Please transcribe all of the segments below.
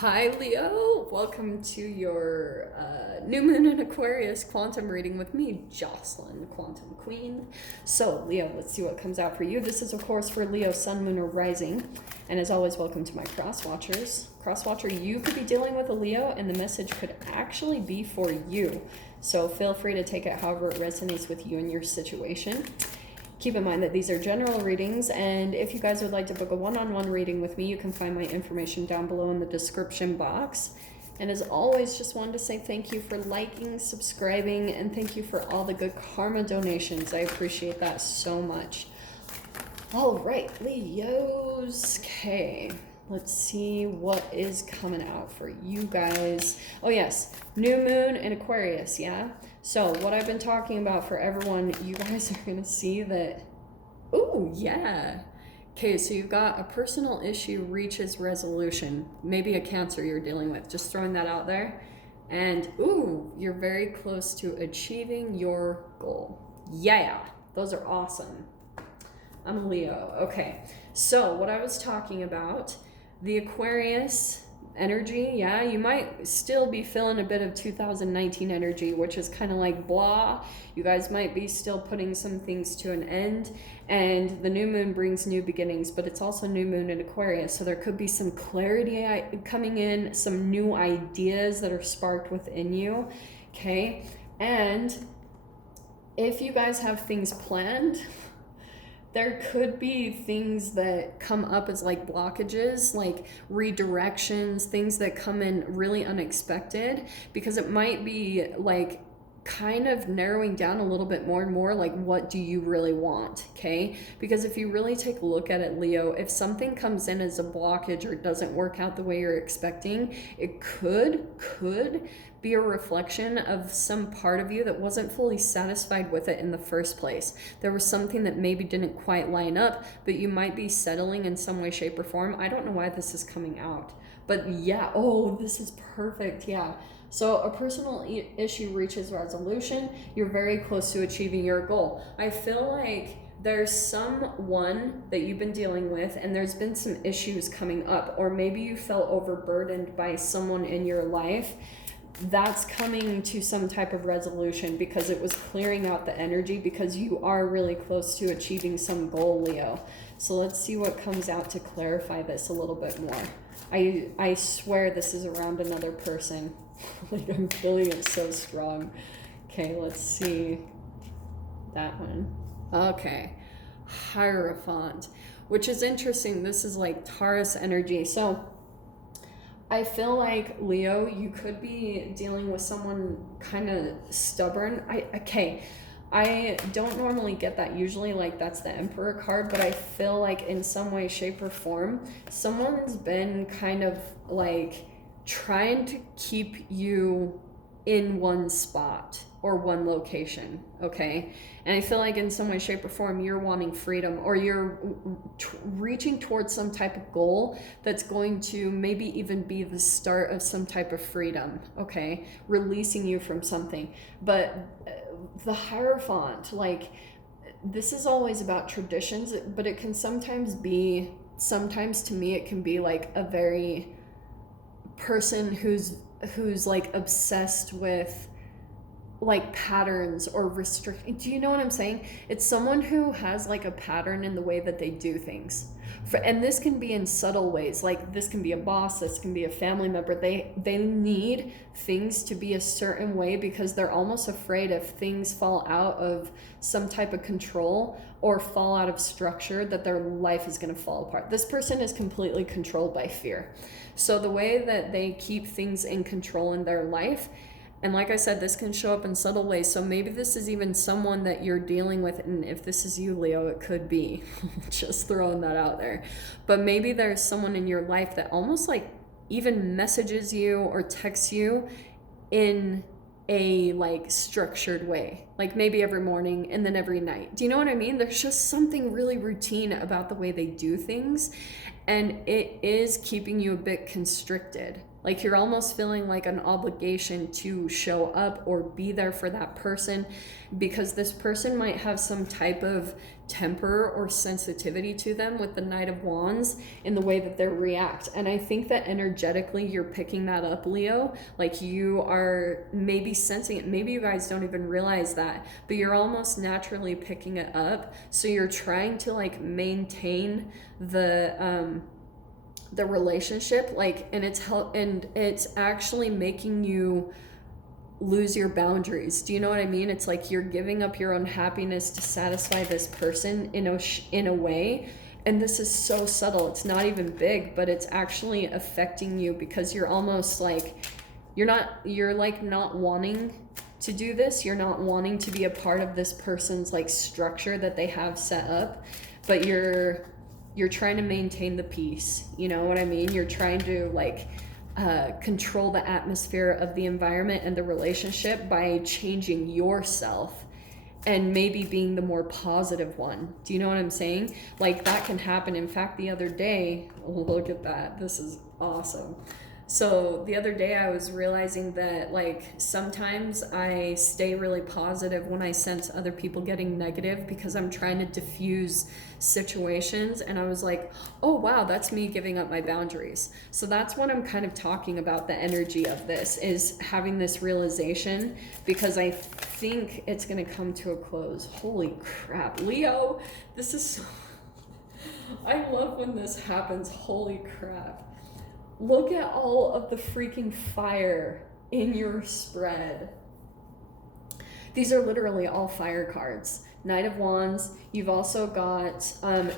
Hi Leo, welcome to your new moon in Aquarius quantum reading with me, Jocelyn, Quantum Queen. So Leo, let's see what comes out for you. This is of course for Leo, Sun, Moon, or Rising. And as always, welcome to my cross watchers. Cross watcher, you could be dealing with a Leo and the message could actually be for you. So feel free to take it however it resonates with you and your situation. Keep in mind that these are general readings, and if you guys would like to book a one-on-one reading with me, you can find my information down below in the description box. And as always, just wanted to say thank you for liking, subscribing, and thank you for all the good karma donations. I appreciate that so much. All right, Leos. Okay, let's see what is coming out for you guys. Oh yes, new moon in Aquarius, yeah? So what I've been talking about for everyone, you guys are going to see that, ooh, yeah. Okay, so you've got a personal issue reaches resolution. Maybe a Cancer you're dealing with, just throwing that out there. And ooh, you're very close to achieving your goal. Yeah, those are awesome. I'm a Leo. Okay, so what I was talking about, the Aquarius energy, yeah, you might still be feeling a bit of 2019 energy, which is kind of like blah. You guys might be still putting some things to an end, and the new moon brings new beginnings, but it's also new moon in Aquarius, so there could be some clarity coming in, some new ideas that are sparked within you. Okay, and if you guys have things planned, there could be things that come up as like blockages, like redirections, things that come in really unexpected, because it might be like kind of narrowing down a little bit more and more, like what do you really want, okay? Because if you really take a look at it, Leo, if something comes in as a blockage or doesn't work out the way you're expecting, it could be a reflection of some part of you that wasn't fully satisfied with it in the first place. There was something that maybe didn't quite line up, but you might be settling in some way, shape, or form. I don't know why this is coming out, but yeah, oh, this is perfect, yeah. So a personal issue reaches resolution. You're very close to achieving your goal. I feel like there's someone that you've been dealing with and there's been some issues coming up, or maybe you felt overburdened by someone in your life. That's coming to some type of resolution because it was clearing out the energy, because you are really close to achieving some goal, Leo. So let's see what comes out to clarify this a little bit more. I swear this is around another person. Like, I'm feeling it so strong. Okay, let's see. That one. Okay. Hierophant, which is interesting. This is like Taurus energy. So I feel like, Leo, you could be dealing with someone kind of stubborn. I don't normally get that. Usually, like, that's the Emperor card, but I feel like in some way, shape, or form, someone's been kind of like trying to keep you in one spot or one location, okay? And I feel like in some way, shape, or form, you're wanting freedom, or you're reaching towards some type of goal that's going to maybe even be the start of some type of freedom, okay? Releasing you from something. But the Hierophant, like, this is always about traditions, but it can sometimes to me, it can be like a very person who's like obsessed with like patterns or restrict. Do you know what I'm saying? It's someone who has like a pattern in the way that they do things. And this can be in subtle ways. Like, this can be a boss, this can be a family member. They need things to be a certain way because they're almost afraid if things fall out of some type of control or fall out of structure, that their life is going to fall apart. This person is completely controlled by fear. So the way that they keep things in control in their life, and like I said, this can show up in subtle ways. So maybe this is even someone that you're dealing with. And if this is you, Leo, it could be. Just throwing that out there. But maybe there's someone in your life that almost like even messages you or texts you in a like structured way. Like maybe every morning and then every night. Do you know what I mean? There's just something really routine about the way they do things. And it is keeping you a bit constricted. Like, you're almost feeling like an obligation to show up or be there for that person, because this person might have some type of temper or sensitivity to them with the Knight of Wands in the way that they react. And I think that energetically you're picking that up, Leo. Like you are maybe sensing it. Maybe you guys don't even realize that, but you're almost naturally picking it up. So you're trying to like maintain the relationship, like, and it's actually making you lose your boundaries. Do you know what I mean? It's like you're giving up your own happiness to satisfy this person in a way. And this is so subtle. It's not even big, but it's actually affecting you because you're almost like, you're like not wanting to do this. You're not wanting to be a part of this person's like structure that they have set up, but you're trying to maintain the peace. You know what I mean? You're trying to like control the atmosphere of the environment and the relationship by changing yourself and maybe being the more positive one. Do you know what I'm saying? Like that can happen. In fact, the other day, look at that. This is awesome. So the other day I was realizing that like sometimes I stay really positive when I sense other people getting negative because I'm trying to diffuse situations, and I was like, oh wow, that's me giving up my boundaries. So that's what I'm kind of talking about. The energy of this is having this realization, because I think it's going to come to a close. Holy crap, Leo, this is so I love when this happens. Holy crap. Look at all of the freaking fire in your spread. These are literally all fire cards. Knight of Wands. You've also got,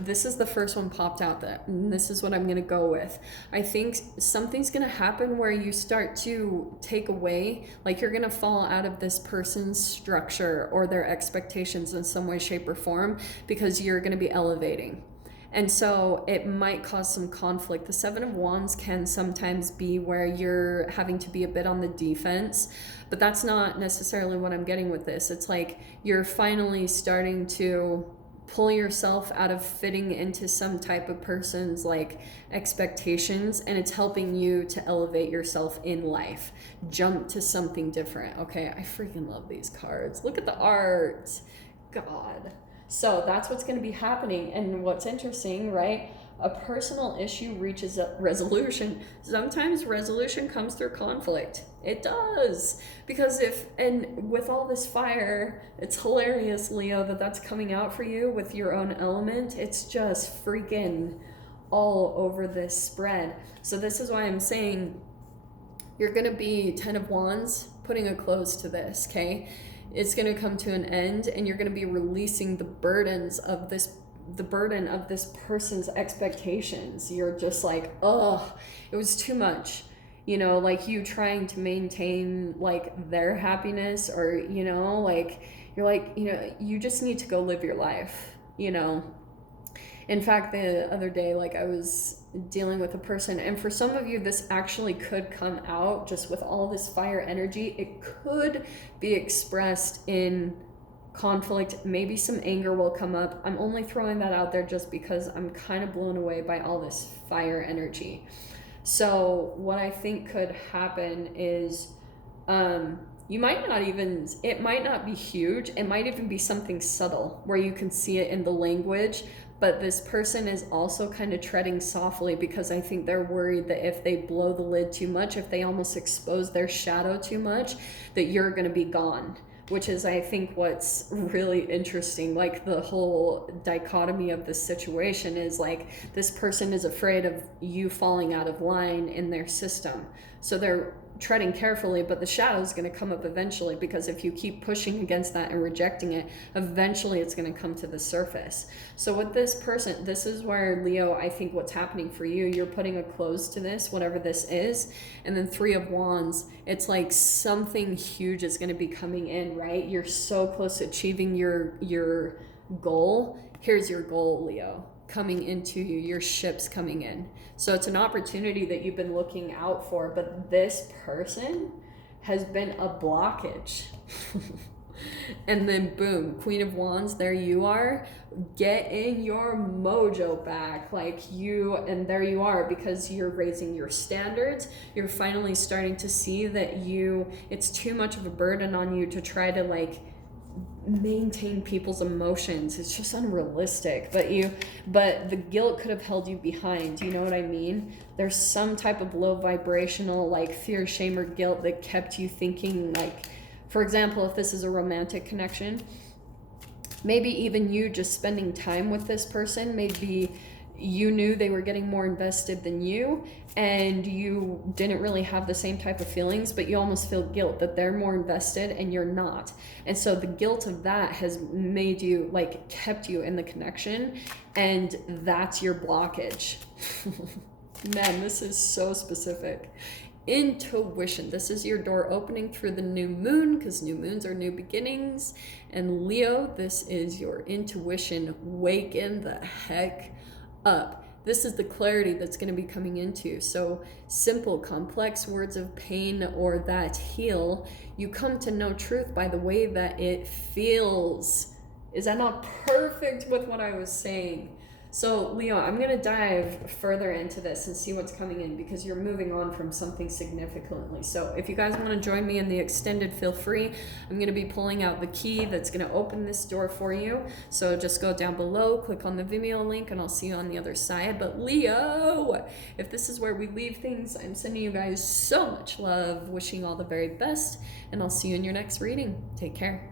this is the first one popped out, and this is what I'm going to go with. I think something's going to happen where you start to take away, like you're going to fall out of this person's structure or their expectations in some way, shape, or form, because you're going to be elevating. And so it might cause some conflict. The Seven of Wands can sometimes be where you're having to be a bit on the defense, but that's not necessarily what I'm getting with this. It's like you're finally starting to pull yourself out of fitting into some type of person's like expectations, and it's helping you to elevate yourself in life, jump to something different. Okay, I freaking love these cards. Look at the art. God. So that's what's going to be happening. And what's interesting, right? A personal issue reaches a resolution. Sometimes resolution comes through conflict. It does. Because and with all this fire, it's hilarious, Leo, that that's coming out for you with your own element. It's just freaking all over this spread. So this is why I'm saying you're going to be 10 of Wands, putting a close to this, okay? It's going to come to an end, and you're going to be releasing the burden of this person's expectations. You're just like, oh, it was too much. You know, like you trying to maintain like their happiness, or, you know, like you're like, you know, you just need to go live your life, you know. In fact, the other day, like I was dealing with a person, and for some of you, this actually could come out just with all this fire energy. It could be expressed in conflict. Maybe some anger will come up. I'm only throwing that out there just because I'm kind of blown away by all this fire energy. So what I think could happen is, you might not even, it might not be huge. It might even be something subtle where you can see it in the language. But this person is also kind of treading softly, because I think they're worried that if they blow the lid too much, if they almost expose their shadow too much, that you're going to be gone. Which is, I think, what's really interesting. Like the whole dichotomy of this situation is like this person is afraid of you falling out of line in their system. So they're treading carefully, but the shadow is going to come up eventually, because if you keep pushing against that and rejecting it, eventually it's going to come to the surface. So with this person, this is where, Leo, I think what's happening for you, you're putting a close to this, whatever this is. And then Three of Wands, it's like something huge is going to be coming in, right? You're so close to achieving your goal. Here's your goal, Leo, coming into you, your ship's coming in. So it's an opportunity that you've been looking out for, but this person has been a blockage. And then boom, Queen of Wands, there you are, getting your mojo back, and there you are, because you're raising your standards. You're finally starting to see that it's too much of a burden on you to try to maintain people's emotions. It's just unrealistic. But the guilt could have held you behind. You know what I mean? There's some type of low vibrational, like, fear, shame, or guilt that kept you thinking, like, for example, if this is a romantic connection, maybe even you just spending time with this person, maybe you knew they were getting more invested than you, and you didn't really have the same type of feelings, but you almost feel guilt that they're more invested and you're not. And so the guilt of that has made you, like, kept you in the connection, and that's your blockage. Man, this is so specific. Intuition. This is your door opening through the new moon, because new moons are new beginnings. And Leo, this is your intuition. Waken the heck up. This is the clarity that's going to be coming into. So simple, complex words of pain or that heal, you come to know truth by the way that it feels. Is that not perfect with what I was saying? So Leo, I'm going to dive further into this and see what's coming in, because you're moving on from something significantly. So if you guys want to join me in the extended, feel free. I'm going to be pulling out the key that's going to open this door for you. So just go down below, click on the Vimeo link, and I'll see you on the other side. But Leo, if this is where we leave things, I'm sending you guys so much love, wishing all the very best, and I'll see you in your next reading. Take care.